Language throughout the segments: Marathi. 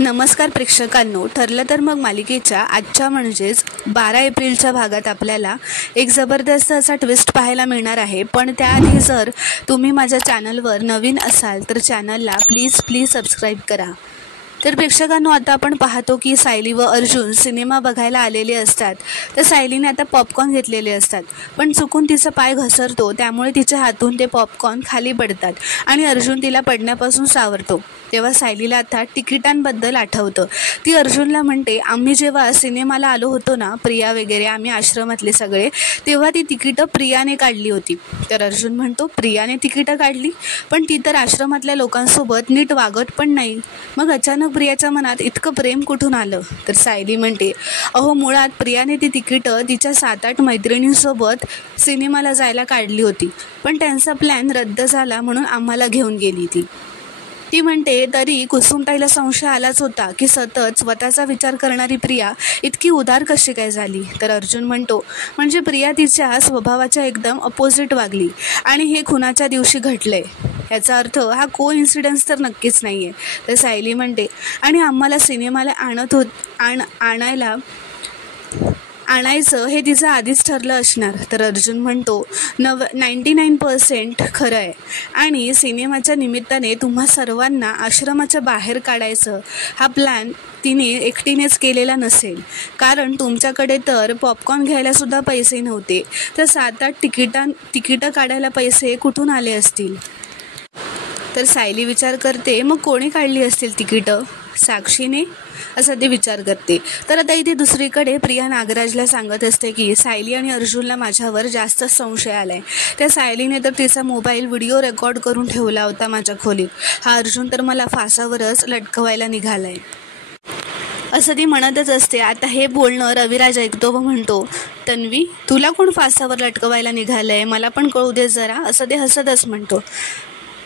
नमस्कार प्रेक्षकांनो, ठरलं तर मग मालिकेच्या आजच्या म्हणजेच 12 एप्रिलच्या भागात आपल्याला एक जबरदस्त असा ट्विस्ट पाहायला मिळणार आहे. पण त्याआधी जर तुम्ही माझ्या चॅनलवर नवीन असाल तर चॅनलला प्लीज सबस्क्राईब करा. तर प्रेक्षकांनो, आता आपण पाहतो की सायली व अर्जुन सिनेमा बघायला आलेले असतात. तर सायलीने आता पॉपकॉर्न घेतलेले असतात, पण चुकून तिचा पाय घसरतो, त्यामुळे तिच्या हातून ते पॉपकॉर्न खाली पडतात आणि अर्जुन तिला पडण्यापासून सावरतो. तेव्हा सायलीला आता तिकिटांबद्दल आठवतं. ती अर्जुनला म्हणते, आम्ही जेव्हा सिनेमाला आलो होतो ना, प्रिया वगैरे आम्ही आश्रमातले सगळे, तेव्हा ती तिकीटं प्रियाने काढली होती. तर अर्जुन म्हणतो, प्रियाने तिकीटं काढली? पण ती तर आश्रमातल्या लोकांसोबत नीट वागत पण नाही. मग अचानक प्रियाच्या मनात इतकं प्रेम कुठून आलं? तर सायली म्हणते, अहो मुळात प्रियाने ती तिकीटं तिच्या 7-8 मैत्रिणींसोबत सिनेमाला जायला काढली होती, पण त्यांचा प्लॅन रद्द झाला म्हणून आम्हाला घेऊन गेली ती म्हणते, तरी कुसुमताईला संशय आलाच होता की सतत स्वतःचा विचार करणारी प्रिया इतकी उदार कशी काय झाली. तर अर्जुन म्हणतो, म्हणजे प्रिया तिच्या स्वभावाच्या एकदम अपोजिट वागली आणि हे खुनाच्या दिवशी घडलंय. याचा अर्थ हा कोइन्सिडन्स तर नक्कीच नाही आहे. तर सायली म्हणते, आणि आम्हाला सिनेमाला आणायचं हे तिचं आधीच ठरलं असणार. तर अर्जुन म्हणतो, 99% खरं आहे, आणि सिनेमाच्या निमित्ताने तुम्हा सर्वांना आश्रमाच्या बाहेर काढायचं हा प्लॅन तिने एकटीनेच केलेला नसेल, कारण तुमच्याकडे तर पॉपकॉर्न घ्यायला सुद्धा पैसे नव्हते. तर 7-8 तिकीटं काढायला पैसे कुठून आले असतील? तर सायली विचार करते, मग कोणी काढली असतील तिकीटं? साक्षीने, असं ते विचार करते. तर आता इथे दुसरीकडे प्रिया नागराजला सांगत असते की सायली आणि अर्जुनला माझ्यावर जास्त संशय आलाय. त्या सायलीने तर तिचा मोबाईल व्हिडिओ रेकॉर्ड करून ठेवला होता माझ्या खोलीत. हा अर्जुन तर मला फासावरच लटकवायला निघालाय, असं ती म्हणतच असते. आता हे बोलणं रविराज ऐकतो व म्हणतो, तन्वी, तुला कोण फासावर लटकवायला निघालंय? मला पण कळू दे जरा, असं ते हसतच म्हणतो.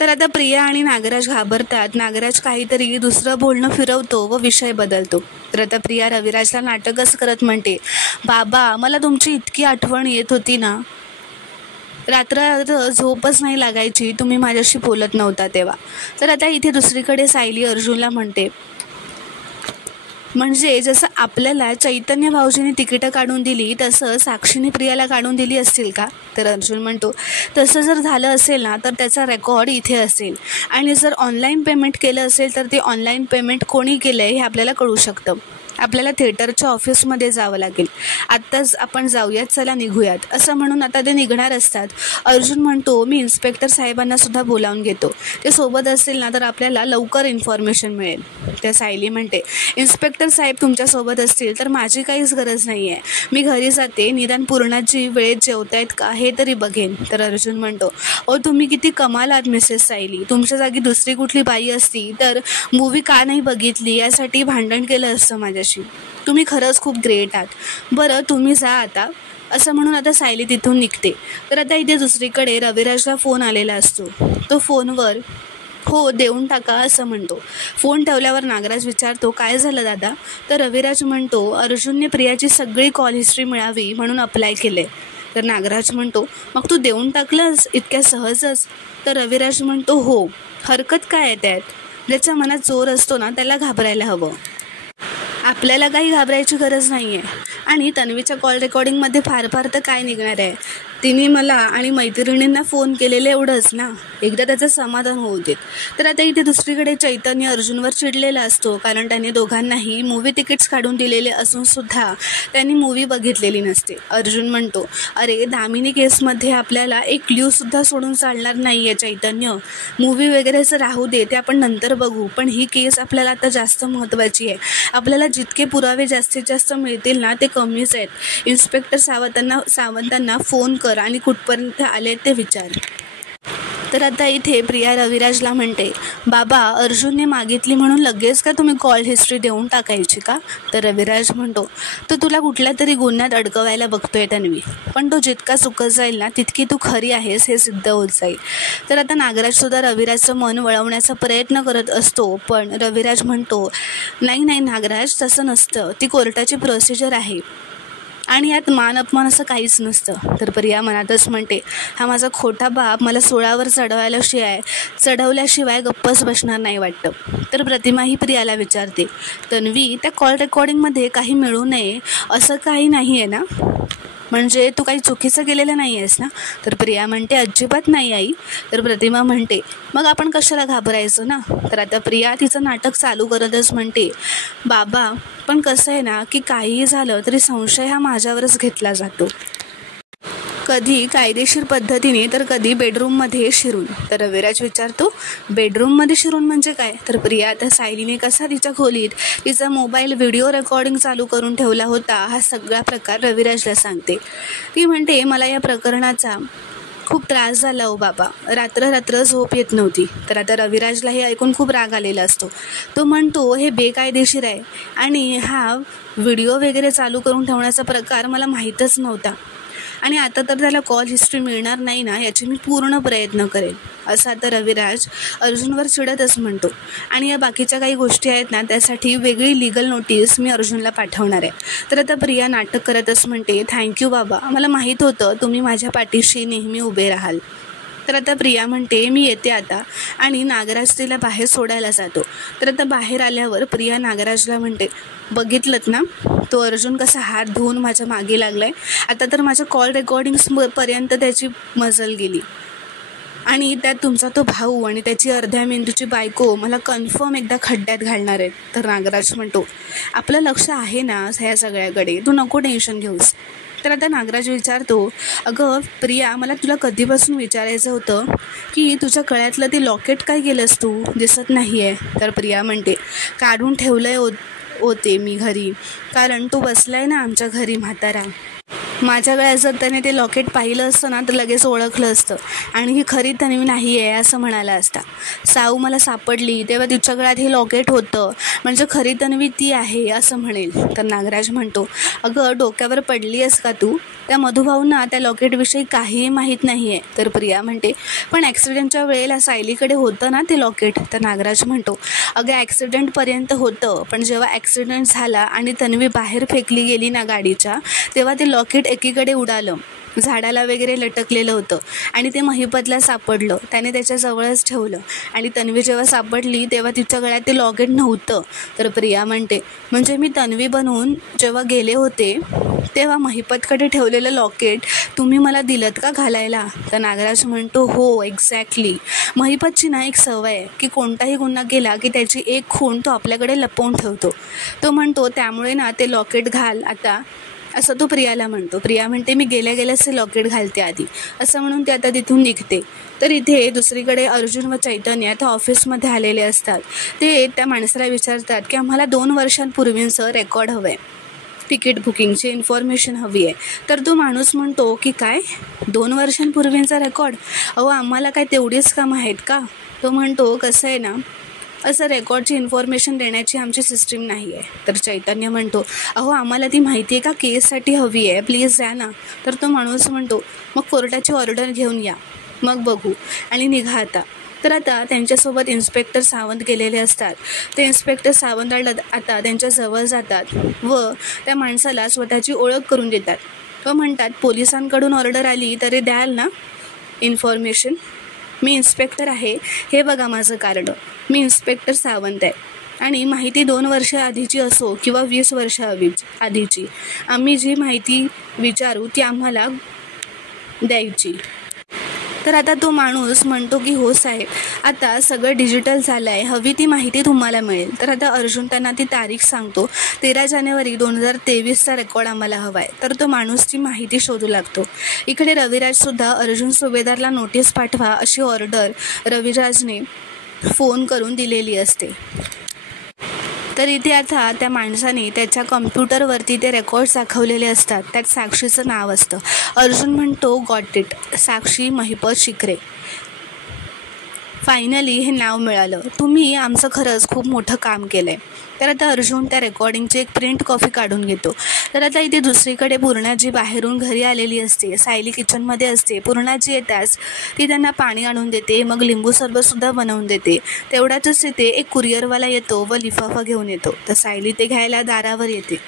तर आता प्रिया आणि नागराज घाबरतात. नागराज काहीतरी दुसरं बोलणं फिरवतो व विषय बदलतो. तर आता प्रिया रविराजला नाटकच करत म्हणते, बाबा, मला तुमची इतकी आठवण येत होती ना, रात्र झोपच नाही लागायची तुम्ही माझ्याशी बोलत नव्हता तेव्हा. तर आता इथे दुसरीकडे सायली अर्जुनला म्हणते, म्हणजे जसं आपल्याला चैतन्य भाऊजीने तिकीटं काढून दिली तसं साक्षीने प्रियाला काढून दिली असतील का? तर अर्जुन म्हणतो, तसं जर झालं असेल ना तर त्याचा रेकॉर्ड इथे असेल, आणि जर ऑनलाईन पेमेंट केलं असेल तर ते ऑनलाईन पेमेंट कोणी केलं आहे हे आपल्याला कळू शकतं. आपल्याला थिएटरच्या ऑफिसमध्ये जावं लागेल. आत्ताच आपण जाऊयात, चला निघूयात, असं म्हणून आता ते निघणार असतात. अर्जुन म्हणतो, मी इन्स्पेक्टर साहेबांना सुद्धा बोलावून घेतो, ते सोबत असतील ना तर आपल्याला लवकर इन्फॉर्मेशन मिळेल. त्या सायली म्हणते, इन्स्पेक्टर साहेब तुमच्यासोबत असतील तर माझी काहीच गरज नाही आहे, मी घरी जाते, निदान पूर्णाची वेळेत जेवतायत का हे तरी बघेन. तर अर्जुन म्हणतो, ओ तुम्ही किती कमाल आहात मिसेस सायली, तुमच्या जागी दुसरी कुठली बाई असती तर मूवी का नाही बघितली यासाठी भांडण केलं असतं माझ्याशी. तुम्ही खरंच खूप ग्रेट आहात. बरं, तुम्ही जा आता, असं म्हणून आता सायली तिथून निघते. तर आता इथे दुसरीकडे रविराजला फोन आलेला असतो. तो फोनवर हो देऊन टाका असं म्हणतो. फोन ठेवल्यावर नागराज विचारतो, काय झालं दादा? तर रविराज म्हणतो, अर्जुनने प्रियाची सगळी कॉल हिस्ट्री मिळावी म्हणून अप्लाय केले. तर नागराज म्हणतो, मग तू देऊन टाकलंस इतक्या सहजच? तर रविराज म्हणतो, हो, हरकत काय आहे त्यात? ज्याच्या मनात जोर असतो ना त्याला घाबरायला हवं, आपल्याला काही घाबरायची गरज नाही आहे. आणि तन्वीच्या कॉल रेकॉर्डिंगमध्ये फार तर काय निघणार आहे? तिने मला आणि मैत्रिणींना फोन केलेलं एवढंच ना, एकदा त्याचं समाधान होऊ देत. तर आता इथे दुसरीकडे चैतन्य अर्जुनवर चिडलेला असतो, कारण त्याने दोघांनाही मूवी तिकीट्स काढून दिलेले असूनसुद्धा त्यांनी मूवी बघितलेली नसते. अर्जुन म्हणतो, अरे दामिनी केसमध्ये आपल्याला एक क्ल्यूसुद्धा सोडून चालणार नाही आहे चैतन्य, मूवी वगैरेचं राहू दे, ते आपण नंतर बघू, पण ही केस आपल्याला आता जास्त महत्त्वाची आहे. आपल्याला जितके पुरावे जास्तीत जास्त मिळतील ना ते कमीच आहेत. इन्स्पेक्टर सावंतांना फोन कर आणि कुठपर्यंत आले ते विचार. तर आता इथे प्रिया रविराजला म्हणते, बाबा, अर्जुनने मागितली म्हणून लगेच का तुम्ही कॉल हिस्ट्री देऊन टाकायची का? तर रविराज म्हणतो, तो तुला कुठल्या तरी गुन्ह्यात अडकवायला बघतोय तन्वी, पण तो जितका चुकत जाईल ना तितकी तू खरी आहेस हे सिद्ध होत जाईल. तर आता नागराजसुद्धा रविराजचं मन वळवण्याचा प्रयत्न करत असतो, पण रविराज म्हणतो, नाही नागराज, तसं नसतं, ती कोर्टाची प्रोसिजर आहे आणि यात मान अपमान असं काहीच नसतं. तर प्रिया मनातच म्हणते, हा माझा खोटा बाप मला सोळावर चढवल्याशिवाय गप्पच बसणार नाही वाटतं. तर प्रतिमा ही प्रियाला विचारते, तन्वी, त्या कॉल रेकॉर्डिंगमध्ये काही मिळू नये असं काही नाही आहे ना? म्हणजे तू काही चुकीचं केलेलं नाही आहेस ना? तर प्रिया म्हणते, अजिबात नाही आई. तर प्रतिमा म्हणते, मग आपण कशाला घाबरायचं ना? तर आता प्रिया तिचं नाटक चालू करतच म्हणते, बाबा, पण कसं आहे ना की काहीही झालं तरी संशय हा माझ्यावरच घेतला जातो, कधी कायदेशीर पद्धतीने तर कधी बेडरूममध्ये शिरून. तर रविराज विचारतो, बेडरूममध्ये शिरून म्हणजे काय? तर प्रिया आता सायलीने कसा तिच्या खोलीत तिचा मोबाईल व्हिडिओ रेकॉर्डिंग चालू करून ठेवला होता हा सगळा प्रकार रविराजला सांगते. ती म्हणते, मला या प्रकरणाचा खूप त्रास झाला हो बाबा, रात्र झोप येत नव्हती. तर आता रविराजला हे ऐकून खूप राग आलेला असतो. तो म्हणतो, हे बेकायदेशीर आहे आणि हा व्हिडिओ वगैरे चालू करून ठेवण्याचा प्रकार मला माहीतच नव्हता आणि आता तर त्याला कॉल हिस्ट्री मिळणार नाही ना याचे मी पूर्ण प्रयत्न करेन, असं आता रविराज अर्जुनवर चिडतच म्हणतो. आणि या बाकीच्या काही गोष्टी आहेत ना त्यासाठी वेगळी लीगल नोटीस मी अर्जुनला पाठवणार आहे. तर आता प्रिया नाटक करतच म्हणते, थँक्यू बाबा, मला माहीत होतं तुम्ही माझ्या पाठीशी नेहमी उभे राहाल. तर आता प्रिया म्हणते, मी येते आता, आणि नागराज तिला बाहेर सोडायला जातो. तर आता बाहेर आल्यावर प्रिया नागराजला म्हणते, बघितलंत ना तो अर्जुन कसा हात धुवून माझ्या मागे लागलाय, आता तर माझ्या कॉल रेकॉर्डिंग्सपर्यंत त्याची मजल गेली आणि त्यात तुमचा तो भाऊ आणि त्याची अर्ध्या मेंदूची बायको मला कन्फर्म एकदा खड्ड्यात घालणार आहेत. तर नागराज म्हणतो, आपलं लक्ष आहे ना ह्या सगळ्याकडे, तू नको टेन्शन घेऊस. तर आता नागराज विचारतो, अगं प्रिया, मला तुला कधीपासून विचारायचं होतं की तुझ्या गळ्यातलं ते लॉकेट काय केलंस तू, दिसत नाही आहे. तर प्रिया म्हणते, काढून ठेवलं होते मी घरी, कारण तो बसलाय ना आमच्या घरी म्हातारा. माझ्या गळ्यात जर त्याने ते लॉकेट पाहिलं असतं ना तर लगेच ओळखलं असतं आणि ही खरी तन्वी नाही आहे असं म्हणाला असता. साऊ मला सापडली तेव्हा तिच्या गळ्यात हे लॉकेट होतं, म्हणजे खरी तन्वी ती आहे असं म्हणेल. तर नागराज म्हणतो, अगं डोक्यावर पडली आहेस का तू? त्या मधुभाऊंना त्या लॉकेटविषयी काहीही माहीत नाही आहे. तर प्रिया म्हणते, पण ॲक्सिडेंटच्या वेळेला सायलीकडे होतं ना ते लॉकेट. तर नागराज म्हणतो, अगं ॲक्सिडेंटपर्यंत होतं, पण जेव्हा ॲक्सिडेंट झाला आणि तन्वी बाहेर फेकली गेली ना गाडीच्या, तेव्हा ते लॉकेट एकीकडे उडालं, झाडाला वगैरे लटकलेलं होतं आणि ते महिपतला सापडलं. त्याने त्याच्याजवळच ठेवलं आणि तन्वी जेव्हा सापडली तेव्हा तिच्या गळ्यात ते लॉकेट नव्हतं. तर प्रिया म्हणते, म्हणजे मी तन्वी बनवून जेव्हा गेले होते तेव्हा महिपतकडे ठेवलेलं लॉकेट तुम्ही मला दिलत का घालायला? तर नागराज म्हणतो, हो एक्झॅक्टली. महिपतची ना एक सवय आहे की कोणताही गुन्हा केला की त्याची एक खूण तो आपल्याकडे लपवून ठेवतो. तो म्हणतो, त्यामुळे ना ते लॉकेट घाल आता, असं तो प्रियाला म्हणतो. प्रिया म्हणते, मी गेल्याच ते लॉकेट घालते आधी, असं म्हणून ते आता तिथून निघते. तर इथे दुसरीकडे अर्जुन व चैतन्य त्या ऑफिसमध्ये आलेले असतात. ते त्या माणसाला विचारतात की आम्हाला 2 वर्षांपूर्वीचं रेकॉर्ड हवं आहे, तिकीट बुकिंगची इन्फॉर्मेशन हवी आहे. तर तो माणूस म्हणतो की काय 2 वर्षांपूर्वींचा रेकॉर्ड? अहो आम्हाला काय तेवढीच कामं आहेत का? तो म्हणतो, कसं आहे ना, असं रेकॉर्डची इन्फॉर्मेशन देण्याची आमची सिस्टीम नाही आहे. तर चैतन्य म्हणतो, अहो आम्हाला ती माहिती आहे का केससाठी हवी आहे, प्लीज द्या ना. तर तो माणूस म्हणतो, मग कोर्टाची ऑर्डर घेऊन या, मग बघू आणि निघा आता. तर आता त्यांच्यासोबत इन्स्पेक्टर सावंत गेलेले असतात. ते इन्स्पेक्टर सावंत आता त्यांच्याजवळ जातात व त्या माणसाला स्वतःची ओळख करून देतात व म्हणतात, पोलिसांकडून ऑर्डर आली तरी द्याल ना इन्फॉर्मेशन? मी इन्स्पेक्टर आहे, हे बघा माझं कार्ड, मी इन्स्पेक्टर सावंत आहे आणि माहिती 2 वर्ष आधीची असो किंवा 20 वर्ष आधीची, आम्ही जी माहिती विचारू ती आम्हाला द्यायची. तर आता तो माणूस म्हणतो की हो साहेब, आता सगळं डिजिटल झालं आहे, हवी ती माहिती तुम्हाला मिळेल. तर आता अर्जुन त्यांना ती तारीख सांगतो, 13 जानेवारी 2023चा रेकॉर्ड आम्हाला हवा आहे. तर तो माणूस ती माहिती शोधू लागतो. इकडे रविराजसुद्धा अर्जुन सुभेदारला नोटीस पाठवा अशी ऑर्डर रविराजने फोन करून दिलेली असते. तर इथे आता त्या माणसाने त्याच्या कम्प्युटरवरती ते रेकॉर्ड्स दाखवलेले असतात, त्यात साक्षीचं नाव असतं. अर्जुन म्हणतो, got it, Sakshi Mahipat Shikre, finally हे नाव मिळालं, तुम्ही आमचं खरंच खूप मोठं काम केलं आहे. तर आता अर्जुन त्या रेकॉर्डिंगची एक प्रिंट कॉपी काढून घेतो. तर आता इथे दुसरीकडे पूर्णाजी बाहेरून घरी आलेली असते, सायली किचनमध्ये असते. पूर्णाजी येताच ती त्यांना पाणी आणून देते, मग लिंबू सरबतसुद्धा बनवून देते. तेवढ्यातच तिथे एक कुरिअरवाला येतो व लिफाफा घेऊन येतो. तर सायली ते घ्यायला दारावर येते.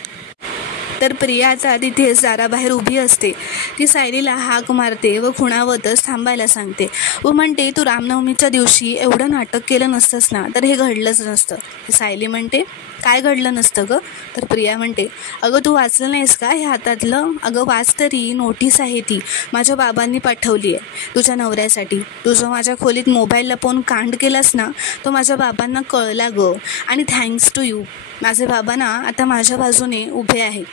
तर प्रिया आता तिथेच दाराबाहेर उभी असते. ती सायलीला हाक मारते व खुणावतच थांबायला सांगते व म्हणते, तू रामनवमीच्या दिवशी एवढं नाटक केलं नसतंस ना तर हे घडलंच नसतं. सायली म्हणते, काय घडलं नसतं गं? तर प्रिया म्हणते, अगं तू वाचलं नाहीस का हे हातातलं? अगं वाच तरी, नोटीस आहे ती, माझ्या बाबांनी पाठवली आहे तुझ्या नवऱ्यासाठी. तू जो माझ्या खोलीत मोबाईल लपवून कांड केलास ना तो माझ्या बाबांना कळला गं. आणि थँक्स टू यू, माझे बाबा ना आता माझ्या बाजूने उभे आहेत.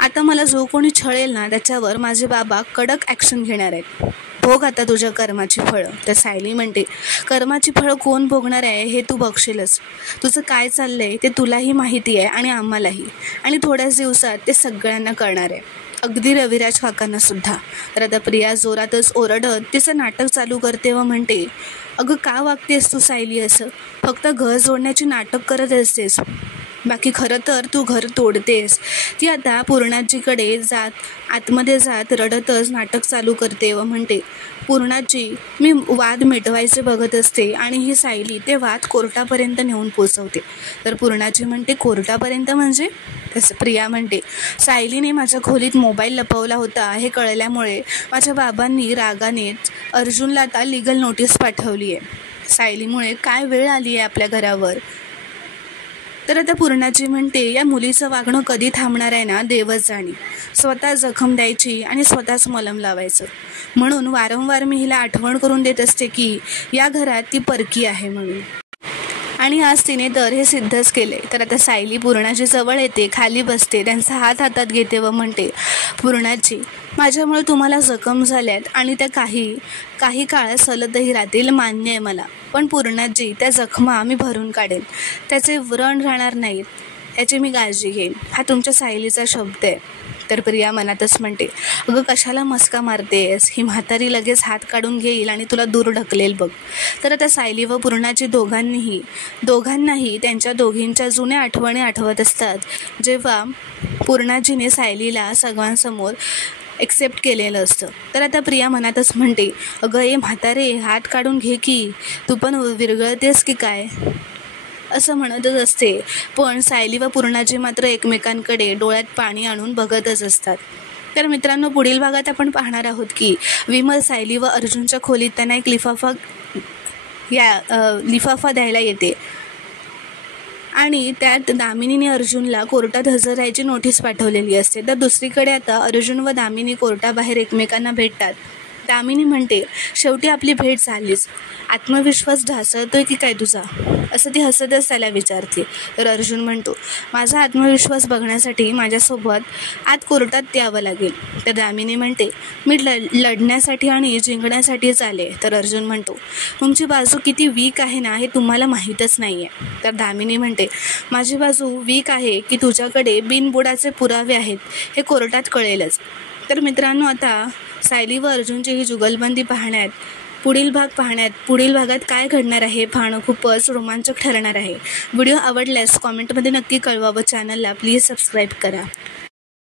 आता मला जो कोणी छळेल ना त्याच्यावर माझे बाबा कडक ॲक्शन घेणार आहेत. भोग आता तुझ्या कर्माची फळं. तर सायली म्हणते, कर्माची फळं कोण भोगणार आहे हे तू बघशीलच. तुझं काय चाललं आहे ते तुलाही माहिती आहे आणि आम्हालाही, आणि थोड्याच दिवसात ते सगळ्यांना कळणार आहे, अगदी रविराज काकांना सुद्धा. तर आता प्रिया जोरातच ओरडत तिचं नाटक चालू करते व म्हणते, अगं का वागतेस तू सायली असं? फक्त घर जोडण्याची नाटक करत असतेस, बाकी खरं तर तू घर तोडतेस. ती आता पूर्णाजीकडे आतमध्ये जात रडतच नाटक चालू करते व म्हणते, पूर्णाजी, मी वाद मिटवायचे बघत असते आणि ही सायली ते वाद कोर्टापर्यंत नेऊन पोचवते. तर पूर्णाजी म्हणते, कोर्टापर्यंत म्हणजे? तसं प्रिया म्हणते, सायलीने माझ्या खोलीत मोबाईल लपवला होता हे कळल्यामुळे माझ्या बाबांनी रागानेच अर्जुनला आता लीगल नोटीस पाठवली आहे. सायलीमुळे काय वेळ आली आहे आपल्या घरावर. तर आता पूर्णाजी म्हणते, या मुलीचं वागणं कधी थांबणार आहे ना देवच जाणे. स्वतः जखम द्यायची आणि स्वतःच मलम लावायचं. म्हणून वारंवार मी हिला आठवण करून देत असते की या घरात ती परकी आहे म्हणून, आणि आज तिने तर हे सिद्धच केले. तर आता सायली पूर्णाजी जवळ येते, खाली बसते, त्यांचा हात हातात घेते व म्हणते, पूर्णाजी, माझ्यामुळे तुम्हाला जखम झाल्यात आणि त्या काही काळ सलतही राहतील, मान्य आहे मला. पण पूर्णाजी, त्या जखमा मी भरून काढेन, त्याचे व्रण राहणार नाहीत, याची मी काळजी घेईन. हा तुमच्या सायलीचा शब्द आहे. तर प्रिया मनातच म्हणते, अगं कशाला मस्का मारतेस? ही म्हातारी लगेच हात काढून घेईल आणि तुला दूर ढकलेल बघ. तर आता सायली व पूर्णाजी दोघांनाही त्यांच्या दोघींच्या जुन्या आठवणी आठवत असतात, जेव्हा पूर्णाजीने सायलीला सगळ्यांसमोर एक्सेप्ट केलेलं असतं. तर आता प्रिया मनातच म्हणते, अगं ए म्हातारे, हात काढून घे की, तू पण विरगळतेस की काय, असं म्हणतच असते. पण सायली व पूर्णाजी मात्र एकमेकांकडे डोळ्यात पाणी आणून बघतच असतात. तर मित्रांनो, पुढील भागात आपण पाहणार आहोत की विमल सायली व अर्जुनच्या खोलीत त्यांना एक लिफाफा द्यायला येते आणि त्यात दामिनीने अर्जुनला कोर्टात हजर राहायची नोटीस पाठवलेली असते. तर दुसरीकडे आता अर्जुन व दामिनी कोर्टाबाहेर एकमेकांना भेटतात. दामिनी म्हणते, शेवटी आपली भेट झालीच, आत्मविश्वास ढासळतोय की काय तुझा, असं ती हसतच त्याला विचारते. तर अर्जुन म्हणतो, माझा आत्मविश्वास बघण्यासाठी माझ्यासोबत आत कोर्टात यावं लागेल. तर दामिनी म्हणते, मी लढण्यासाठी आणि जिंकण्यासाठीच आले. तर अर्जुन म्हणतो, तुमची बाजू किती वीक आहे ना हे तुम्हाला माहीतच नाही आहे. तर दामिनी म्हणते, माझी बाजू वीक आहे की तुझ्याकडे बिनबुडाचे पुरावे आहेत हे कोर्टात कळेलच. तर मित्रांनो, आता सायली व अर्जुनची ही जुगलबंदी पुढील भागात काय घडणार आहे हे पाहणं खूपच रोमांचक ठरणार आहे. व्हिडिओ आवडल्यास कॉमेंटमध्ये नक्की कळवा व चॅनलला प्लीज सबस्क्राईब करा.